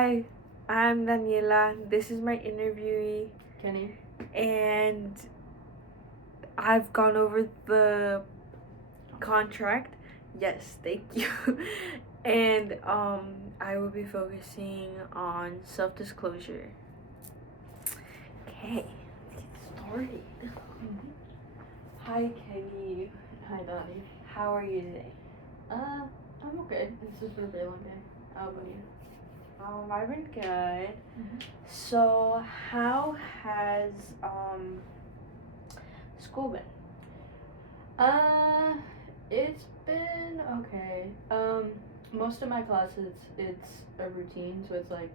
Hi, I'm Daniela. This is my interviewee, Kenny? and I've gone over the contract. Yes, thank you. and I will be focusing on self disclosure. Okay, let's get started. Hi, Kenny. Hi, Donnie. How are you today? I'm okay. This has been a very long day. How about you? I've been good. So, how has school been? It's been okay. Most of my classes, it's a routine, so it's like,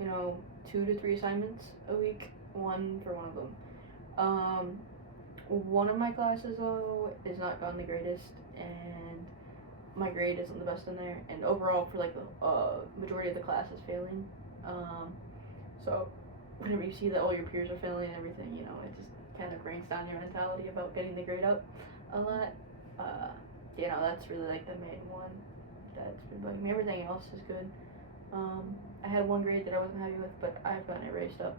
2 to 3 assignments a week, one for one of them. One of my classes, though, is not gotten the greatest, and my grade isn't the best in there, and overall, for like the majority of the class is failing. So whenever you see that all your peers are failing and everything, it just kind of brings down your mentality about getting the grade up a lot. That's really like the main one that's been bugging me. Everything else is good. I had one grade that I wasn't happy with, but I've gotten it raised up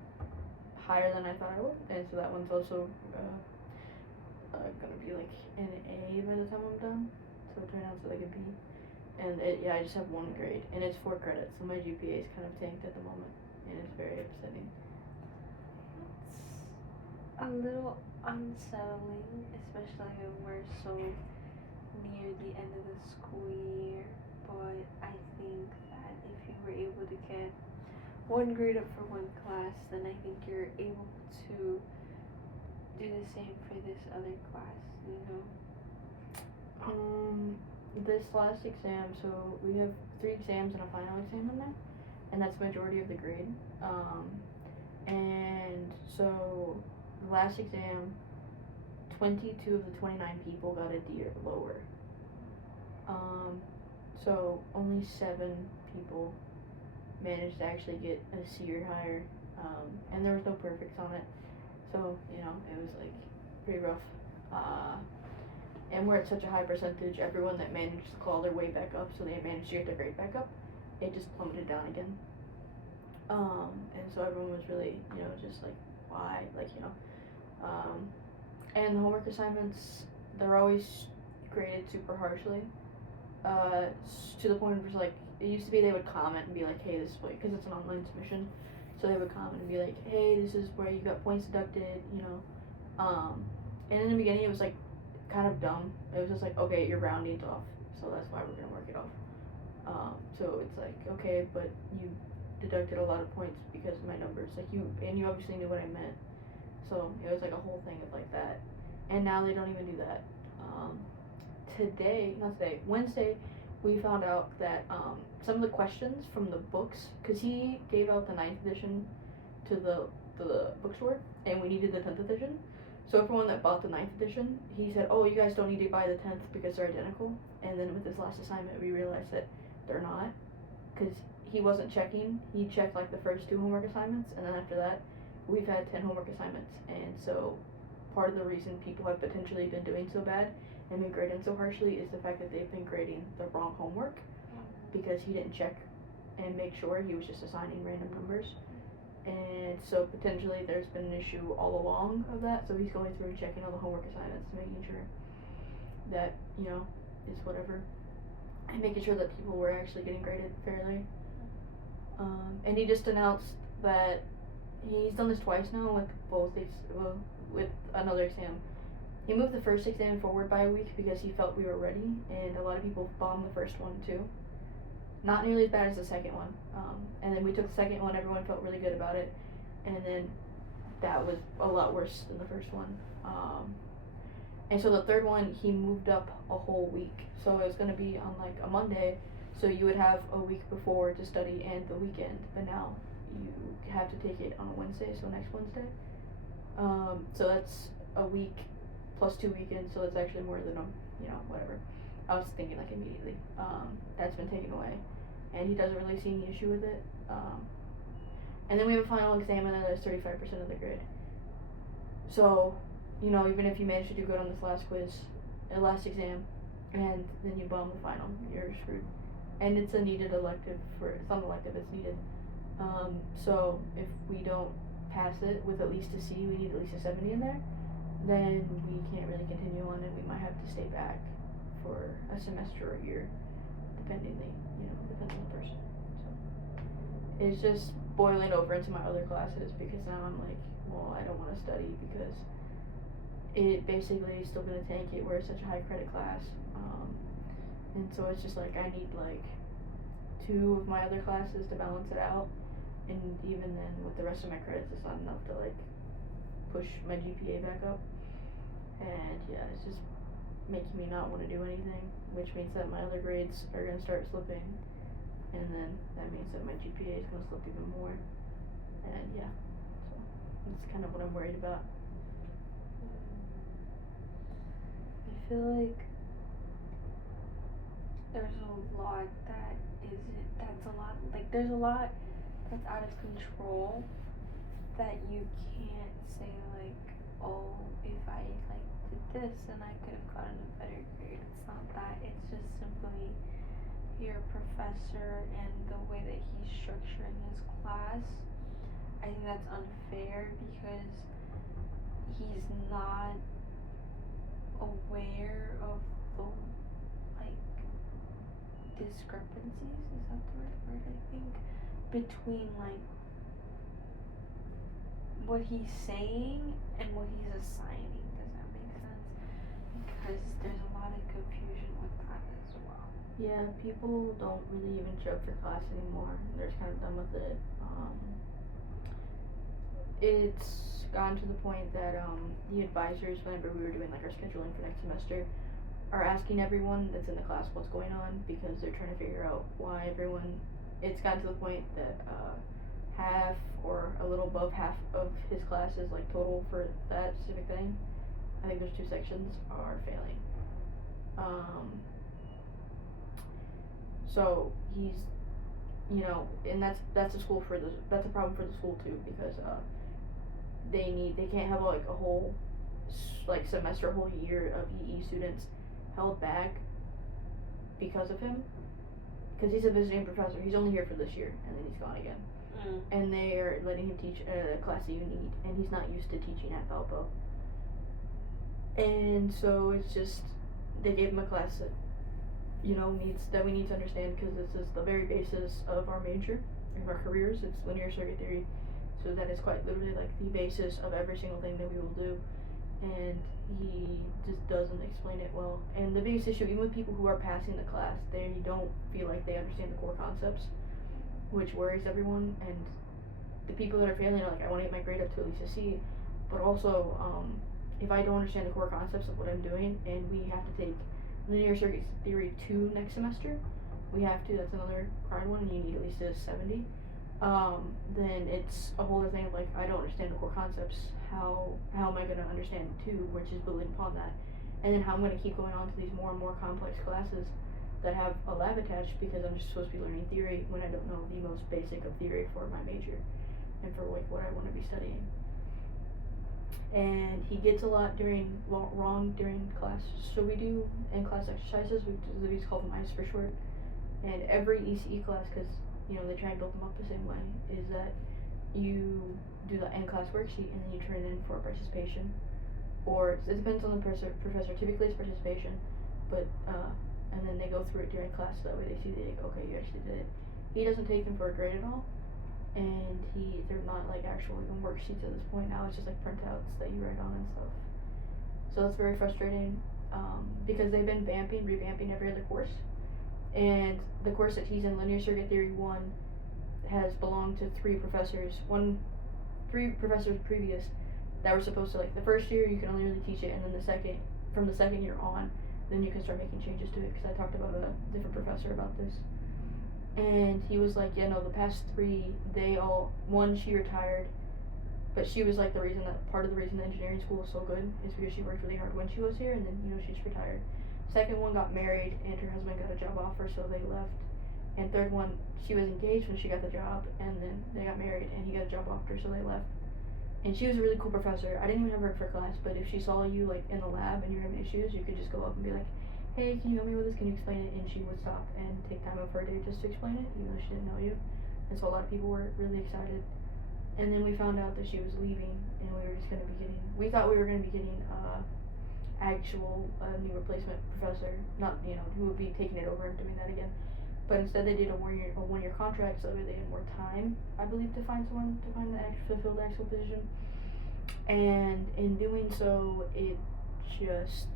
higher than I thought I would, and so that one's also gonna be like an A by the time I'm done. So it turned out to like a B. And I just have one grade, and it's 4 credits, so my GPA is kind of tanked at the moment, and it's very upsetting. It's a little unsettling, especially when we're so near the end of the school year. But I think that if you were able to get one grade up for one class, then I think you're able to do the same for this other class, This last exam, so we have 3 exams and a final exam in there, and that's the majority of the grade. And so the last exam, 22 of the 29 people got a D or lower. So only 7 people managed to actually get a C or higher, and there was no perfects on it. So, it was like pretty rough. And we're at such a high percentage, everyone that managed to claw their way back up, so they managed to get their grade back up, it just plummeted down again. And so everyone was really, just like, why? And the homework assignments, they're always graded super harshly, to the point of just like, it used to be they would comment and be like, hey, this is what, because it's an online submission, so they would comment and be like, hey, this is where you got points deducted, and in the beginning it was like, kind of dumb. It was just like, okay, your rounding's off, so that's why we're gonna work it off. So it's like, okay, but you deducted a lot of points because of my numbers, like you obviously knew what I meant. So it was like a whole thing of like that, and now they don't even do that. Wednesday, we found out that some of the questions from the books, because he gave out the 9th edition to the bookstore, and we needed the 10th edition. So everyone that bought the 9th edition, he said, oh, you guys don't need to buy the 10th because they're identical. And then with this last assignment, we realized that they're not, because he wasn't checking. He checked like the first 2 homework assignments, and then after that, we've had 10 homework assignments. And so part of the reason people have potentially been doing so bad and been grading so harshly is the fact that they've been grading the wrong homework, because he didn't check and make sure. He was just assigning random numbers. And so potentially there's been an issue all along of that, so he's going through and checking all the homework assignments, making sure that, it's whatever, and making sure that people were actually getting graded fairly. And he just announced that he's done this twice now with with another exam. He moved the first exam forward by a week because he felt we were ready, and a lot of people bombed the first one too. Not nearly as bad as the second one. And then we took the second one, everyone felt really good about it, and then that was a lot worse than the first one. And so the third one, he moved up a whole week. So it was going to be on like a Monday, so you would have a week before to study and the weekend, but now you have to take it on a Wednesday, so next Wednesday. So that's a week plus 2 weekends, so it's actually more than whatever. I was thinking like immediately. That's been taken away, and he doesn't really see any issue with it. And then we have a final exam, and that is 35% of the grade. So, even if you manage to do good on this last exam, and then you bomb the final, you're screwed. And it's a needed elective it's not elective, it's needed. So if we don't pass it with at least a C, we need at least a 70 in there, then we can't really continue on, and we might have to stay back for a semester or a year, depending on the person. So it's just boiling over into my other classes, because now I'm like, well, I don't want to study because it basically is still gonna tank it. Where it's such a high credit class, and so it's just like I need like 2 of my other classes to balance it out, and even then with the rest of my credits, it's not enough to like push my GPA back up. And yeah, it's just making me not want to do anything, which means that my other grades are gonna start slipping, and then that means that my GPA is gonna slip even more. And yeah, so that's kind of what I'm worried about. I feel like there's a lot there's a lot that's out of control that you can't say like, oh, if I like did this then I could have gotten a better grade. It's not that. It's just simply your professor and the way that he's structuring his class. I think that's unfair because he's not aware of the like discrepancies, is that the right word, I think, between like what he's saying and what he's assigning. Does that make sense? Because there's a lot of confusion with that as well. Yeah, people don't really even show up for class anymore. They're just kind of done with it. It's gotten to the point that the advisors, whenever we were doing like our scheduling for next semester, are asking everyone that's in the class what's going on, because they're trying to figure out why everyone. It's gotten to the point that half or a little above half of his classes, like total for that specific thing, I think there's 2 sections, are failing. So he's, and that's a school for the that's a problem for the school too, because they can't have like a whole like semester, a whole year of EE students held back because of him, because he's a visiting professor. He's only here for this year and then he's gone again. And they are letting him teach a class that you need, and he's not used to teaching at Valpo. And so it's just, they gave him a class that we need to understand, because this is the very basis of our major, of our careers. It's linear circuit theory, so that is quite literally like the basis of every single thing that we will do, and he just doesn't explain it well. And the biggest issue, even with people who are passing the class, they don't feel like they understand the core concepts, which worries everyone. And the people that are failing are like, I want to get my grade up to at least a C, but also if I don't understand the core concepts of what I'm doing, and we have to take linear circuit theory 2 next semester, that's another hard one, and you need at least a 70, then it's a whole other thing of like, I don't understand the core concepts, how am I going to understand 2, which is building upon that, and then how I'm going to keep going on to these more and more complex classes that have a lab attached, because I'm just supposed to be learning theory when I don't know the most basic of theory for my major and for like what I want to be studying. And he gets a lot wrong during class. So we do in class exercises, we just call them ICE for short. And every ECE class, because they try and build them up the same way, is that you do the end class worksheet and then you turn it in for participation, or it depends on the professor. Typically it's participation, but and then they go through it during class, so that way they see that, okay, you actually did it. He doesn't take them for a grade at all, and they're not like actual even worksheets at this point. Now it's just like printouts that you write on and stuff. So that's very frustrating, because they've been revamping every other course, and the course that he's in, Linear Circuit Theory 1, has belonged to 3 professors previous that were supposed to, like, the first year you can only really teach it, and then from the second year on, then you can start making changes to it, because I talked about a different professor about this. And he was like, yeah, no, the past 3, she retired, but she was like part of the reason the engineering school is so good is because she worked really hard when she was here, and then, she's retired. Second one got married, and her husband got a job offer, so they left. And third one, she was engaged when she got the job, and then they got married, and he got a job offer, so they left. And she was a really cool professor. I didn't even have her for class, but if she saw you like in the lab and you're having issues, you could just go up and be like, hey, can you help me with this? Can you explain it? And she would stop and take time of her day just to explain it, even though she didn't know you. and so a lot of people were really excited. And then we found out that she was leaving, and we were just gonna be getting. We thought we were gonna be getting actual new replacement professor, not who would be taking it over and doing that again. But instead, they did a 1 year contract, so they had more time, I believe, to find someone to fulfill the actual position. And in doing so, it just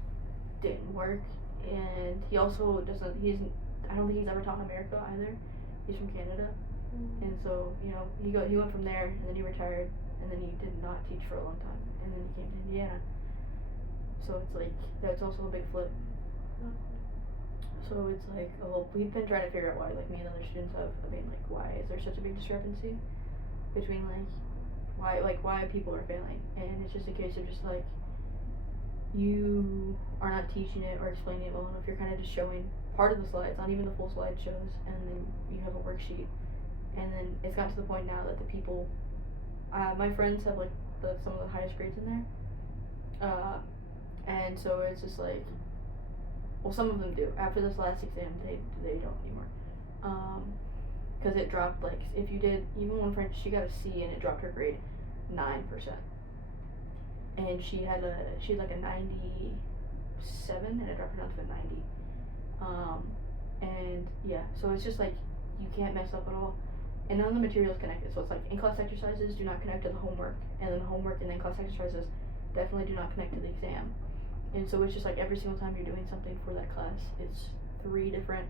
didn't work. And he also doesn't. I don't think he's ever taught in America either. He's from Canada, and so he went from there, and then he retired, and then he did not teach for a long time, and then he came to Indiana. So it's like that's also a big flip. So it's like, we've been trying to figure out why, like, me and other students have. I mean, like, why is there such a big discrepancy between why people are failing? And it's just a case of just like you are not teaching it or explaining it well enough. You're kind of just showing part of the slides, not even the full slide shows, and then you have a worksheet. And then it's gotten to the point now that the people, my friends have like some of the highest grades in there, and so it's just like, well, some of them do. After this last exam, they don't anymore, because it dropped. Like, if you did, even one friend, she got a C and it dropped her grade 9%, and she had like a 97 and it dropped her down to a 90. And yeah, so it's just like you can't mess up at all, and none of the materials connected. So it's like in-class exercises do not connect to the homework, and then the homework and then class exercises definitely do not connect to the exam. And so it's just like every single time you're doing something for that class, it's three different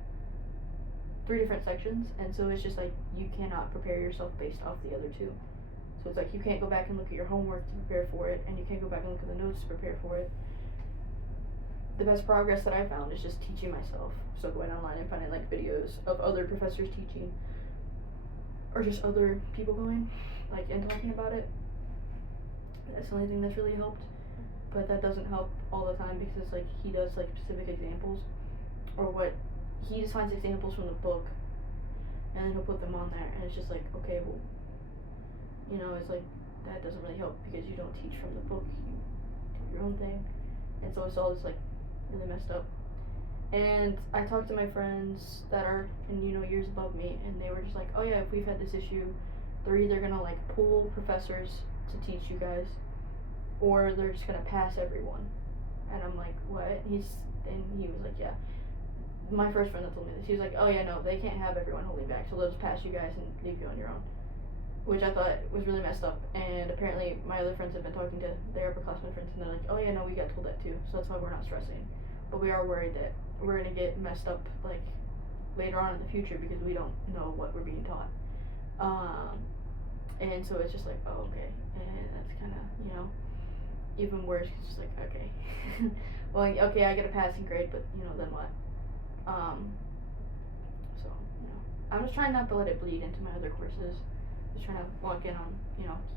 sections, and so it's just like you cannot prepare yourself based off the other two. So it's like you can't go back and look at your homework to prepare for it, and you can't go back and look at the notes to prepare for it. The best progress that I found is just teaching myself. So going online and finding like videos of other professors teaching, or just other people going, like, and talking about it. That's the only thing that's really helped. But that doesn't help all the time, because like he does like specific examples, or what he just finds examples from the book, and then he'll put them on there, and it's just like, okay, well, it's like that doesn't really help, because you don't teach from the book, you do your own thing, and so it's all just like really messed up. And I talked to my friends that are in years above me, and they were just like, oh yeah, if we've had this issue, they're either gonna like pull professors to teach you guys, or they're just gonna pass everyone. And I'm like, what? And he was like, yeah. My first friend that told me this, he was like, oh yeah, no, they can't have everyone holding back, so they'll just pass you guys and leave you on your own. Which I thought was really messed up, and apparently my other friends have been talking to their upperclassmen friends, and they're like, oh yeah, no, we got told that too, so that's why we're not stressing. But we are worried that we're gonna get messed up, like, later on in the future, because we don't know what we're being taught. And so it's just like, oh, okay, and that's kinda, even worse, it's just like, okay. Well, okay, I get a passing grade, but, then what? So, I'm just trying not to let it bleed into my other courses. Just trying to lock in on,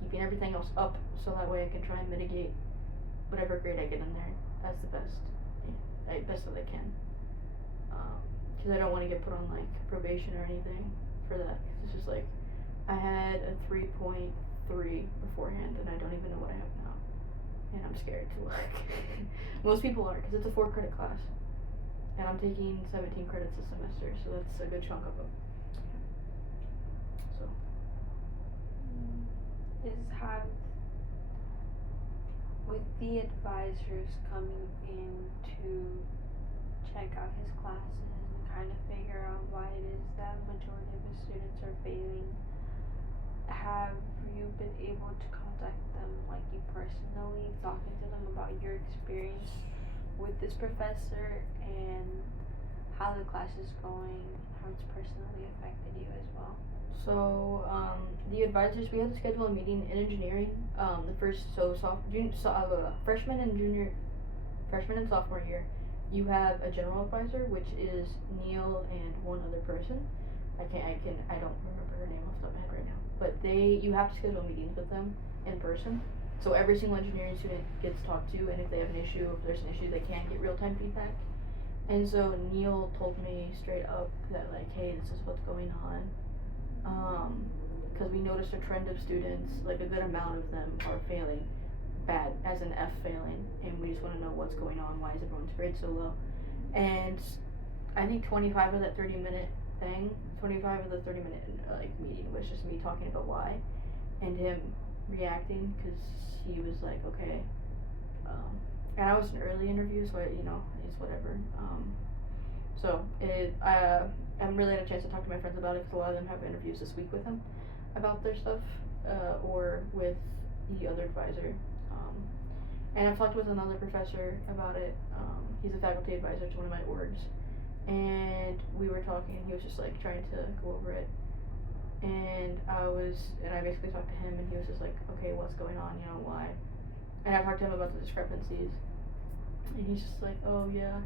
keeping everything else up, so that way I can try and mitigate whatever grade I get in there as the best that I can. Because I don't want to get put on, like, probation or anything for that. Cause it's just like, I had a 3.3 beforehand, and I don't even know what I have now. And I'm scared to look. Most people are, because it's a 4-credit class. And I'm taking 17 credits this semester, so that's a good chunk of them. So. With the advisors coming in to check out his classes and kind of figure out why it is that majority of his students are failing, have you been able to contact them, like, you personally, talking to them about your experience with this professor and how the class is going, how it's personally affected you as well? So, the advisors, we had to schedule a meeting in engineering, freshman and sophomore year, you have a general advisor, which is Neil and one other person. I don't remember her name off the top of my head right now, but you have to schedule meetings with them in person. So every single engineering student gets talked to, and if they have an issue, if there's an issue, they can get real-time feedback. And so Neil told me straight up that, like, hey, this is what's going on. Because we noticed a trend of students, like a good amount of them are failing bad, as an F failing, and we just want to know what's going on, why is everyone's grade so low. And I think 25 of that 30-minute thing. 25 of the 30-minute meeting was just me talking about why, and him reacting because he was like, okay. And I was an early interview, so it's whatever. So I haven't really had a chance to talk to my friends about it because a lot of them have interviews this week with him about their stuff, or with the other advisor. And I've talked with another professor about it. He's a faculty advisor to one of my orgs. And we were talking, and he was just like trying to go over it. And I basically talked to him, and he was just like, okay, what's going on, why? And I talked to him about the discrepancies. And he's just like, oh yeah.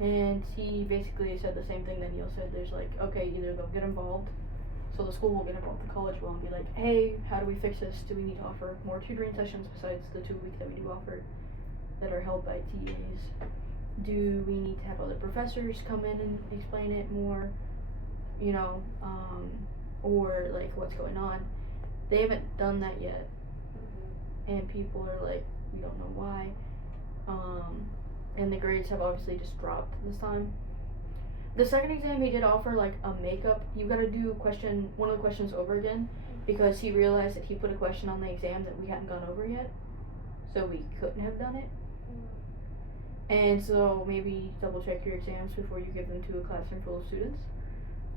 And he basically said the same thing that Neil said. There's like, okay, either they'll get involved, so the school will get involved, the college will, and be like, hey, how do we fix this? Do we need to offer more tutoring sessions besides the 2 weeks that we do offer that are held by TAs? Do we need to have other professors come in and explain it more? Or like what's going on? They haven't done that yet, and people are like, we don't know why. And the grades have obviously just dropped this time. The second exam he did offer like a makeup. You gotta do one of the questions over again, because he realized that he put a question on the exam that we hadn't gone over yet, so we couldn't have done it. And so maybe double check your exams before you give them to a classroom full of students.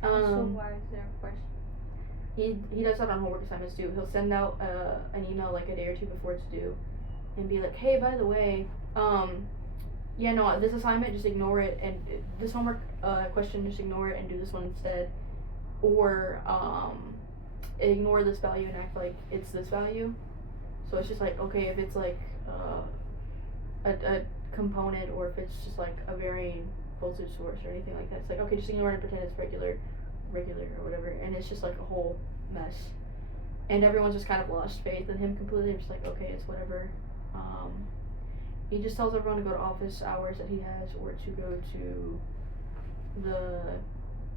So why is there a question? He does that on homework assignments too. He'll send out an email like a day or two before it's due, and be like, hey, by the way, this assignment, just ignore it, and this homework question, just ignore it and do this one instead, or ignore this value and act like it's this value. So it's just like, okay, if it's like a component, or if it's just like a varying voltage source or anything like that, it's like, okay, just ignore it and pretend it's regular or whatever, and it's just like a whole mess, and everyone's just kind of lost faith in him completely. Just like, okay, it's whatever. He just tells everyone to go to office hours that he has, or to go to the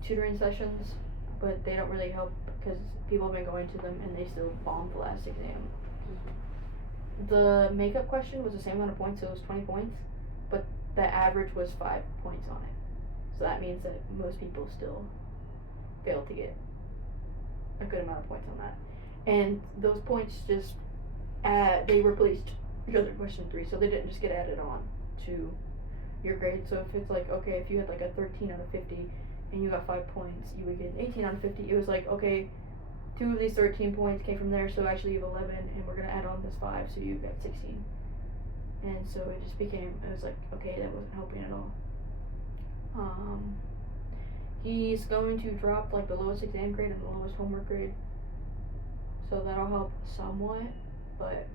tutoring sessions, but they don't really help because people have been going to them and they still bombed the last exam. The makeup question was the same amount of points, so it was 20 points, but the average was 5 points on it. So that means that most people still failed to get a good amount of points on that. And those points just, they replaced the other question 3, so they didn't just get added on to your grade. So if it's like, okay, if you had like a 13 out of 50 and you got 5 points, you would get an 18 out of 50. It was like, okay, 2 of these 13 points came from there, so actually you have 11, and we're gonna add on this 5, so you got 16. And so it just became, it was like, okay, that wasn't helping at all. He's going to drop like the lowest exam grade and the lowest homework grade, so that'll help somewhat, but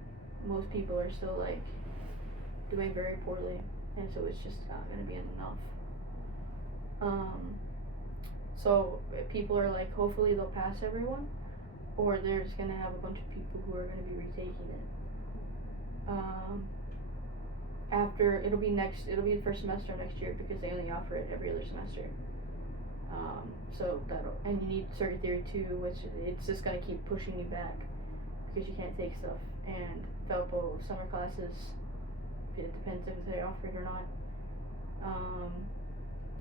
most people are still like doing very poorly, and so it's just not gonna be enough. So people are like, hopefully they'll pass everyone, or they're just gonna have a bunch of people who are gonna be retaking it. It'll be the first semester next year, because they only offer it every other semester. So and you need circuit theory too, which it's just gonna keep pushing you back because you can't take stuff, and Valpo summer classes, it depends if they offer it or not.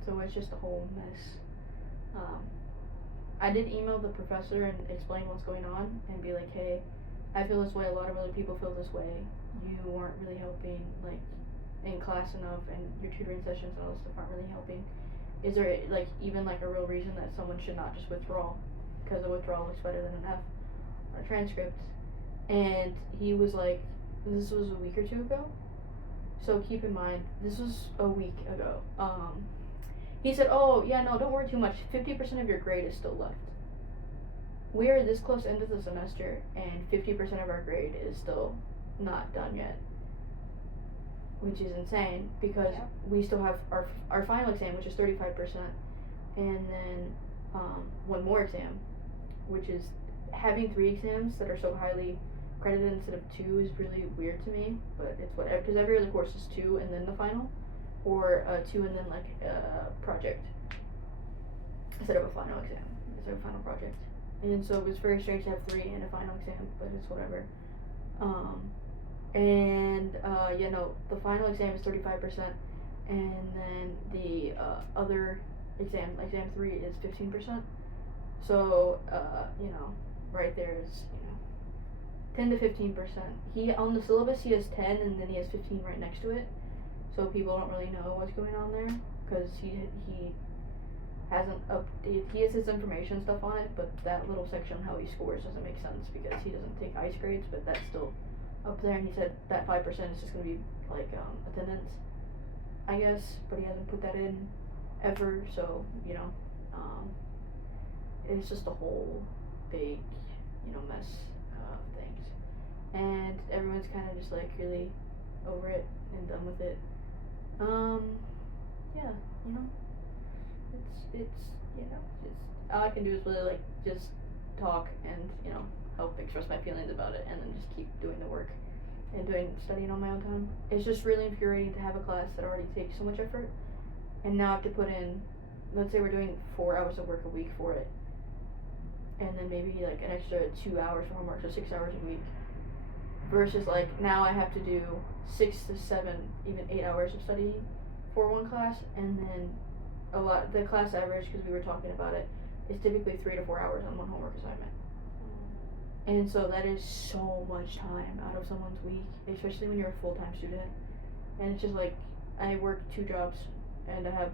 So it's just a whole mess. I did email the professor and explain what's going on and be like, hey, I feel this way, a lot of other people feel this way, you aren't really helping like in class enough, and your tutoring sessions and all this stuff aren't really helping. Is there like even like a real reason that someone should not just withdraw, because a withdrawal looks better than an F on a transcript? And he was like, this was a week or two ago, so keep in mind this was a week ago. He said, oh yeah, no, don't worry too much, 50% of your grade is still left. We are this close into the semester, and 50% of our grade is still not done yet, which is insane, because we still have our final exam, which is 35%, and then one more exam, which is having 3 exams that are so highly credited instead of 2 is really weird to me, but it's whatever, because every other course is 2 and then the final, or 2 and then like a project instead of a final exam, instead of a final project. And so it was very strange to have 3 and a final exam, but it's whatever. The final exam is 35%, and then the other exam 3 is 15%. So, right there is, 10 to 15%. He, on the syllabus, he has 10 and then he has 15 right next to it. So people don't really know what's going on there because he hasn't updated. He has his information stuff on it, but that little section how he scores doesn't make sense because he doesn't take ICE grades, but that's still up there. And he said that 5% is just gonna be like attendance, I guess, but he hasn't put that in ever. So it's just a whole big mess of things, and everyone's kind of just like really over it and done with it. Yeah, it's just all I can do is really like just talk and help express my feelings about it, and then just keep doing the work and studying on my own time. It's just really infuriating to have a class that already takes so much effort, and now I have to put in, let's say we're doing 4 hours of work a week for it, and then maybe like an extra 2 hours for homework, so 6 hours a week. Versus like now I have to do 6 to 7, even 8 hours of study for one class, and then the class average, because we were talking about it, is typically 3 to 4 hours on one homework assignment. And so that is so much time out of someone's week, especially when you're a full-time student. And it's just like, I work 2 jobs, and I have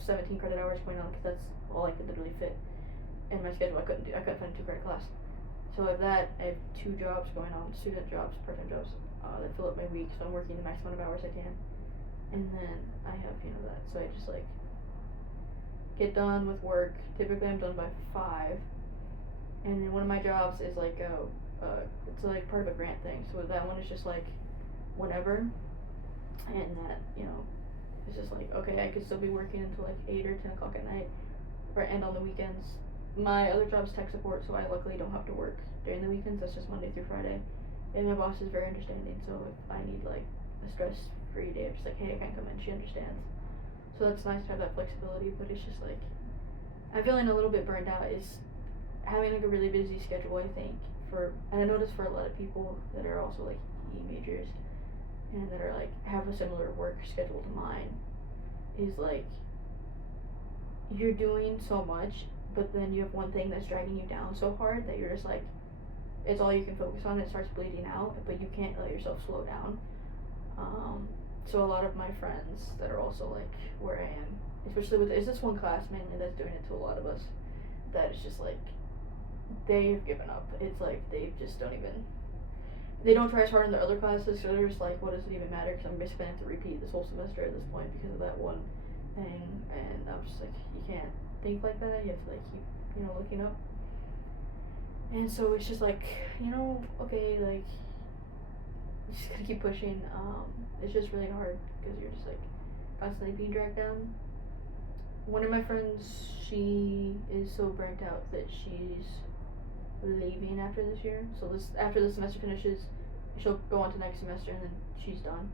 17 credit hours going on, because that's all I could literally fit in my schedule. I couldn't find a 2 credit class. So with that, I have 2 jobs going on, student jobs, part-time jobs, that fill up my week, so I'm working the maximum amount of hours I can. And then I have, that, so I just like get done with work. Typically I'm done by 5. And then one of my jobs is like it's like part of a grant thing. So that one is just like whenever, and that it's just like, okay, I could still be working until like 8 or 10 o'clock at night, and on the weekends. My other job is tech support, so I luckily don't have to work during the weekends. That's just Monday through Friday, and my boss is very understanding. So if I need like a stress-free day, I'm just like, hey, I can't come in. She understands. So that's nice to have that flexibility. But it's just like I'm feeling a little bit burned out. Is having like a really busy schedule, I think, and I notice for a lot of people that are also like E majors and that are like have a similar work schedule to mine, is like you're doing so much, but then you have one thing that's dragging you down so hard that you're just like, it's all you can focus on. It starts bleeding out, but you can't let yourself slow down. So a lot of my friends that are also like where I am, especially with, it's this one class mainly that's doing it to a lot of us, that it's just like they've given up. It's like they just they don't try as hard in the other classes, so they're just like, what does it even matter, because I'm basically going to have to repeat this whole semester at this point because of that one thing. And I'm just like, you can't think like that. You have to like keep looking up. And so it's just like, okay, like you just gotta keep pushing. It's just really hard because you're just like constantly being dragged down. One of my friends, she is so burnt out that she's leaving after this year. So after the semester finishes, she'll go on to next semester, and then she's done.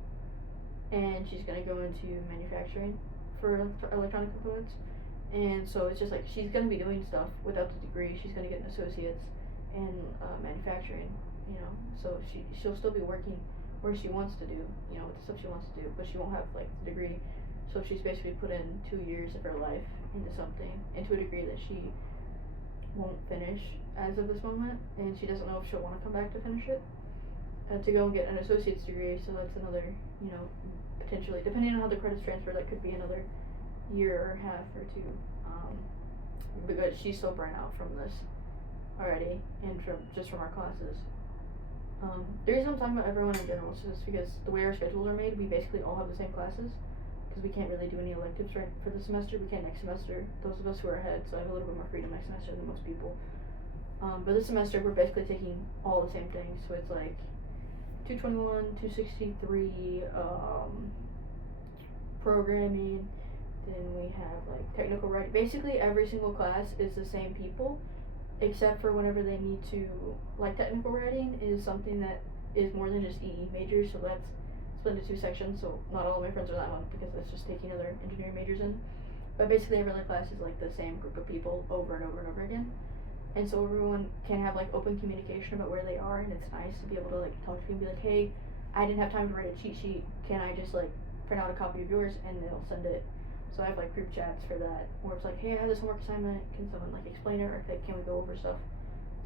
And she's gonna go into manufacturing for electronic components. And so it's just like she's gonna be doing stuff without the degree. She's gonna get an associate's in manufacturing, So she'll still be working where she wants to do, with the stuff she wants to do, but she won't have like the degree. So she's basically put in 2 years of her life into a degree that she won't finish as of this moment, and she doesn't know if she'll want to come back to finish it, to go and get an associate's degree. So that's another, potentially, depending on how the credits transfer, that could be another year or half or 2, because she's so burnt out from this already, and from our classes. The reason I'm talking about everyone in general is just because the way our schedules are made, we basically all have the same classes, because we can't really do any electives right for the semester. We can next semester, those of us who are ahead, so I have a little bit more freedom next semester than most people. But this semester we're basically taking all the same things, so it's like 221, 263, programming, then we have like technical writing. Basically every single class is the same people, except for whenever they need to, like technical writing is something that is more than just EE majors, so that's split into 2 sections, so not all of my friends are that one because that's just taking other engineering majors in. But basically every other class is like the same group of people over and over and over again. And so everyone can have like open communication about where they are, and it's nice to be able to like talk to you and be like, hey, I didn't have time to write a cheat sheet, can I just like print out a copy of yours, and they'll send it. So I have like group chats for that, where it's like, hey, I have this homework assignment. Can someone like explain it, or can we go over stuff?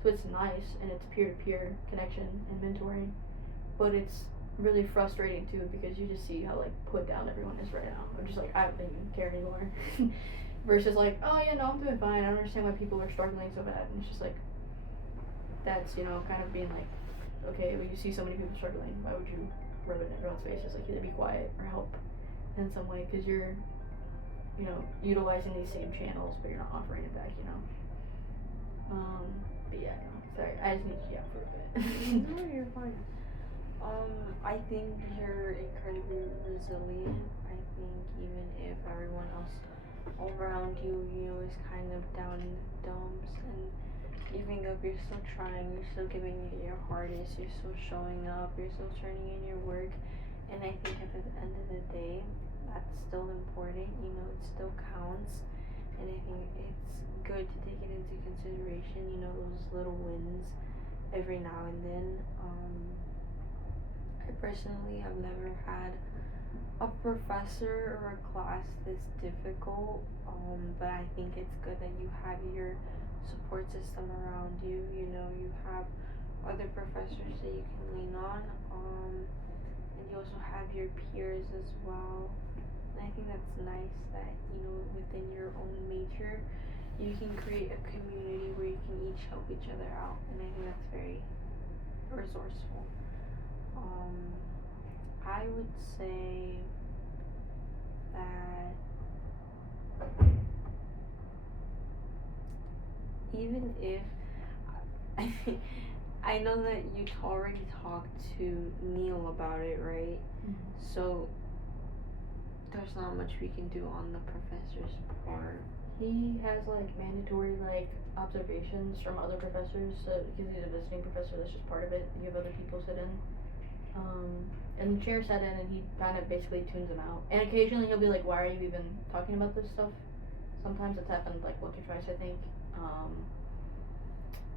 So it's nice, and it's peer-to-peer connection and mentoring, but it's really frustrating too because you just see how like put down everyone is right now. I'm just like, I don't even care anymore. Versus like, oh yeah, no, I'm doing fine. I don't understand why people are struggling so bad. And it's just like, that's, you know, kind of being like, okay, when you see so many people struggling, why would you rub it in everyone's face? Just like either be quiet or help in some way, because you're, you know, utilizing these same channels, but you're not offering it back, you know. But yeah, no, sorry, I just need to yap for a bit. No, you're fine. I think you're incredibly resilient. I think even if everyone else around you, you know, is kind of down in the dumps and giving up, you're still trying, you're still giving it your hardest, you're still showing up, you're still turning in your work. And I think at the end of the day, that's still important, you know, it still counts. And I think it's good to take it into consideration, you know, those little wins every now and then. I personally have never had a professor or a class this difficult, but I think it's good that you have your support system around you. You know, you have other professors that you can lean on, and you also have your peers as well. And I think that's nice that, you know, within your own major, you can create a community where you can each help each other out, and I think that's very resourceful. I would say that even if I know that you already talked to Neil about it, right? So there's not much we can do on the professor's part. He has like mandatory like observations from other professors, so because he's a visiting professor, that's just part of it. You have other people sit in. And the chair sat in, and he kind of basically tunes him out. And occasionally he'll be like, "Why are you even talking about this stuff?" Sometimes it's happened like once or twice, I think.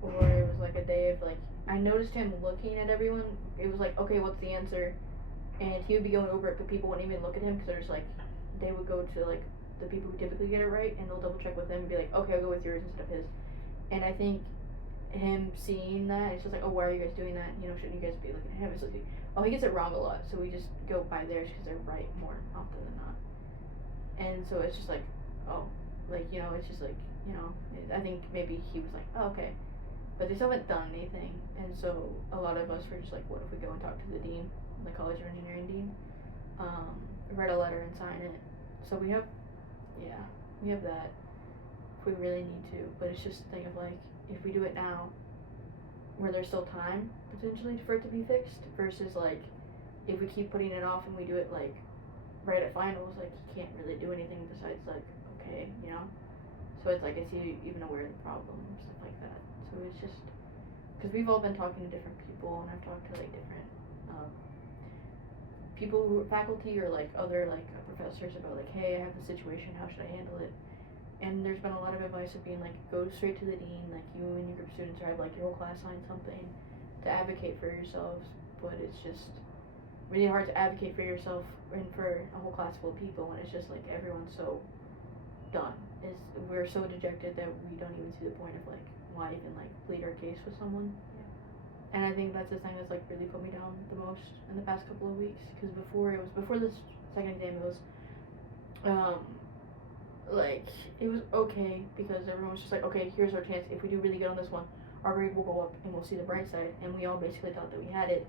Or it was like a day of like, I noticed him looking at everyone. It was like, okay, what's the answer? And he would be going over it, but people wouldn't even look at him because they're just like, they would go to like the people who typically get it right, and they'll double check with them and be like, okay, I'll go with yours instead of his. And I think him seeing that, it's just like, oh, why are you guys doing that? You know, shouldn't you guys be looking at him? It's like, oh, he gets it wrong a lot, so we just go by theirs because they're right more often than not. And so it's just like, oh, like, you know, it's just like, you know, I think maybe he was like, oh, okay. But they still haven't done anything, and so a lot of us were just like, what if we go and talk to the dean, the College of Engineering dean, write a letter and sign it. So we have that if we really need to, but it's just a thing of like, if we do it now, where there's still time potentially for it to be fixed, versus like, if we keep putting it off and we do it like right at finals, like you can't really do anything besides like, okay, you know. So it's like, is he even aware of the problem, stuff like that. So it's just, because we've all been talking to different people, and I've talked to like different people who are faculty or like other like professors about like, hey, I have this situation, how should I handle it? And there's been a lot of advice of being like, go straight to the dean, like you and your group of students, or have like your whole class sign something to advocate for yourselves. But it's just really hard to advocate for yourself and for a whole class full of people when it's just like everyone's so done. We're so dejected that we don't even see the point of like, why even like plead our case with someone. And I think that's the thing that's like really put me down the most in the past couple of weeks, because before this second exam, it was like, it was okay because everyone was just like, okay, here's our chance. If we do really good on this one, our grade will go up and we'll see the bright side. And we all basically thought that we had it,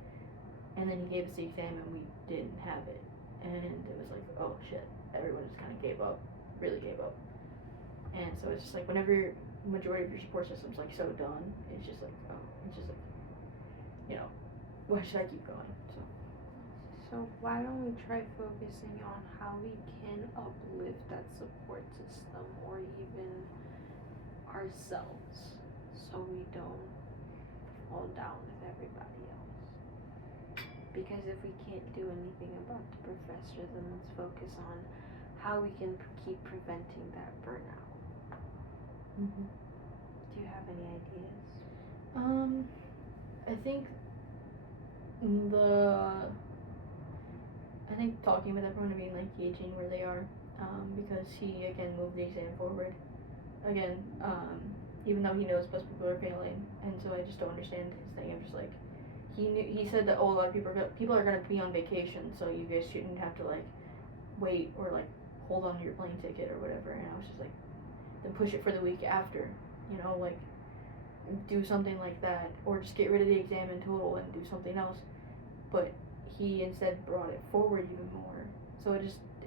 and then he gave us the exam and we didn't have it, and it was like, oh shit, everyone just kind of really gave up. And so it's just like, whenever majority of your support system's like so done, it's just like, oh, it's just like, you know, why should I keep going? So why don't we try focusing on how we can uplift that support system, or even ourselves, so we don't fall down with everybody else. Because if we can't do anything about the professor, then let's focus on how we can keep preventing that burnout. Do you have any ideas? I think talking with everyone and being like gauging where they are. because he again moved the exam forward. Again, even though he knows most people are failing, and so I just don't understand his thing. I'm just like, he said that a lot of people are gonna be on vacation, so you guys shouldn't have to like wait or like hold on to your plane ticket or whatever. And I was just like, then push it for the week after, like do something like that, or just get rid of the exam in total and do something else. But he instead brought it forward even more. So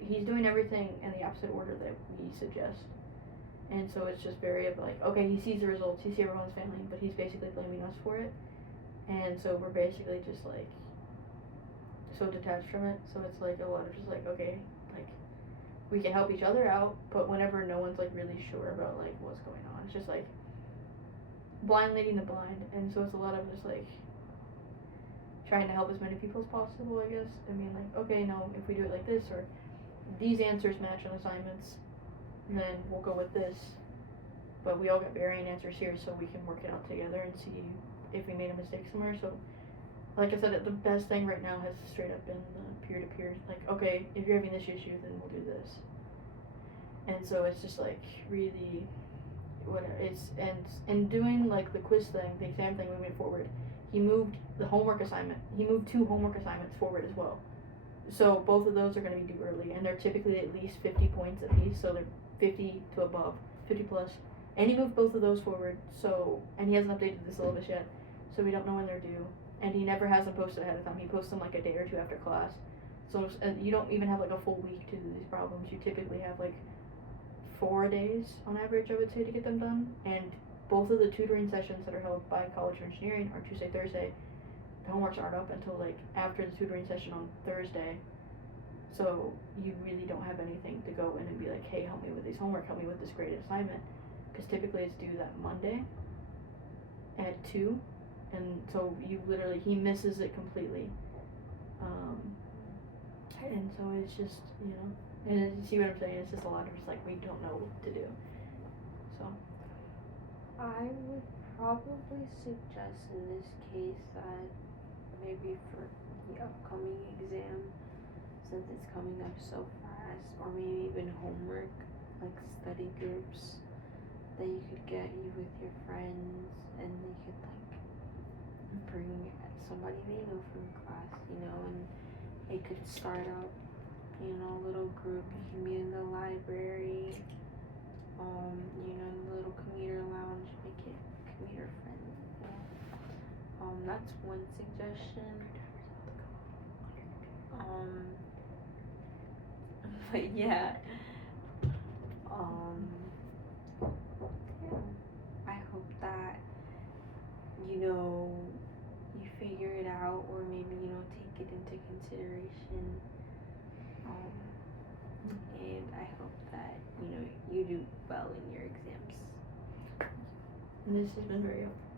he's doing everything in the opposite order that we suggest. And so it's just very of like, okay, he sees the results, he sees everyone's failing, but he's basically blaming us for it. And so we're basically just like so detached from it. So it's like a lot of just like, okay, like we can help each other out, but whenever no one's like really sure about like what's going on, it's just like blind leading the blind. And so it's a lot of just like trying to help as many people as possible, I guess. I mean, like, okay, no, if we do it like this, or these answers match on assignments, then we'll go with this. But we all got varying answers here, so we can work it out together and see if we made a mistake somewhere. So, like I said, the best thing right now has straight up been the peer-to-peer. Like, okay, if you're having this issue, then we'll do this. And so it's just like really, whatever. And doing like the quiz thing, the exam thing, moving forward. He moved the homework assignment. He moved 2 homework assignments forward as well. So both of those are going to be due early, and they're typically at least 50 points apiece. So they're 50 to above, 50 plus. And he moved both of those forward. So, and he hasn't updated the syllabus yet, so we don't know when they're due. And he never has them posted ahead of time. He posts them like a day or two after class. So you don't even have like a full week to do these problems. You typically have like 4 days on average, I would say, to get them done. And both of the tutoring sessions that are held by College of Engineering are Tuesday, Thursday. The homeworks aren't up until like after the tutoring session on Thursday. So you really don't have anything to go in and be like, hey, help me with this homework, help me with this graded assignment. Because typically it's due that Monday at 2. And so he misses it completely. And so it's just, and you see what I'm saying? It's just a lot of just like, we don't know what to do. So. I would probably suggest in this case that maybe for the upcoming exam, since it's coming up so fast, or maybe even homework, like study groups, that you could get you with your friends, and they could like bring somebody they know from class, and it could start up, a little group. You can meet in the library, in the little commuter lounge, make it commuter friendly. That's one suggestion. But yeah. I hope that, you figure it out, or maybe, take it into consideration. And I hope that, you do well in your exams. And this has been very helpful.